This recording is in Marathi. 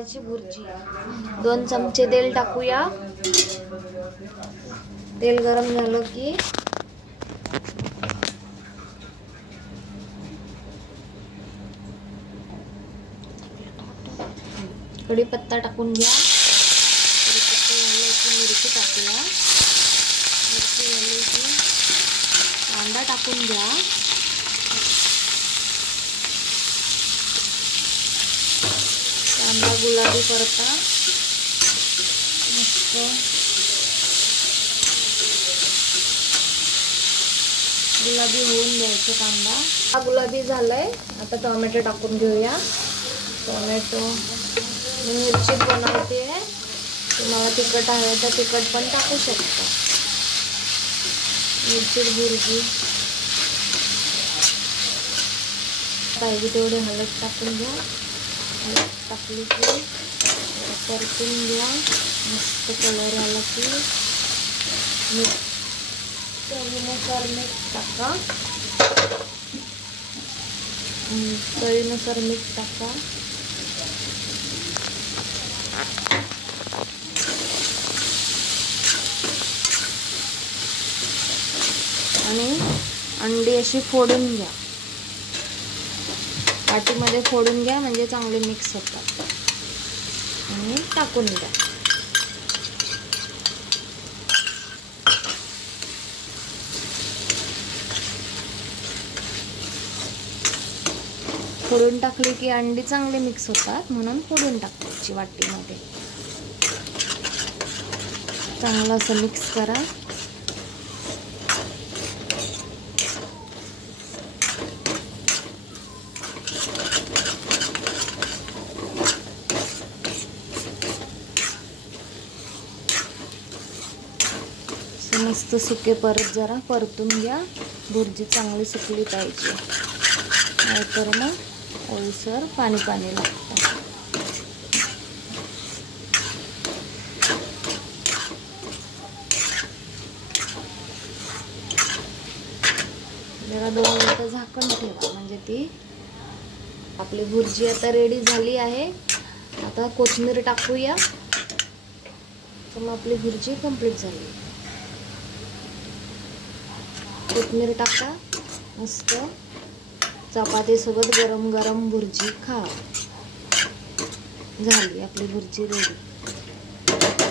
भुर्जी 2 चमचे तेल टाकूया। तेल गरम झालं की कढीपत्ता टाकून घ्या। कढीपत्ता झाला की मिरची टाकूया। मिरची झाली की कांदा टाकून घ्या। कांदा गुलाबी परता मस्त गुलाबी होऊन द्यायचं। कांदा हा गुलाबी झालाय। आता टोमॅटो टाकून घेऊया। टोमॅटो मी मिरची बनवते, तुम्हाला तिखट आहे तर तिखट पण टाकू शकता। मिरची भुर्जी पाहिजे तेवढे हळद टाकून घ्या। हळद टाकली की परतून घ्या। मस्त कलर आला की चवीनुसार मीठ टाका। चवीनुसार मीठ टाका। आणि अंडी अशी फोडून घ्या। वाटीमध्ये फोडून घ्या म्हणजे चांगले मिक्स होतात। आणि टाकून द्या। फोडून टाकली की अंडी चांगले मिक्स होतात, म्हणून फोडून टाकायची वाटीमध्ये। चांगलं असं मिक्स करा। मस्त सुके परत जरा परतून घ्या। भुर्जी चांगली सुकली पाहिजे, नाहीतर मग ओलसर पाणी पाणी लागतं। जरा 2 मिनिटं झाकण ठेवा म्हणजे ती आपली भुर्जी आता रेडी झाली आहे। आता कोथिंबीर टाकूया, तर मग आपली भुर्जी कंप्लीट झाली। कोथिंबीर टाका। मस्त चपाती सोबत गरम गरम भुर्जी खा। झाली आपली भुर्जी रेडी।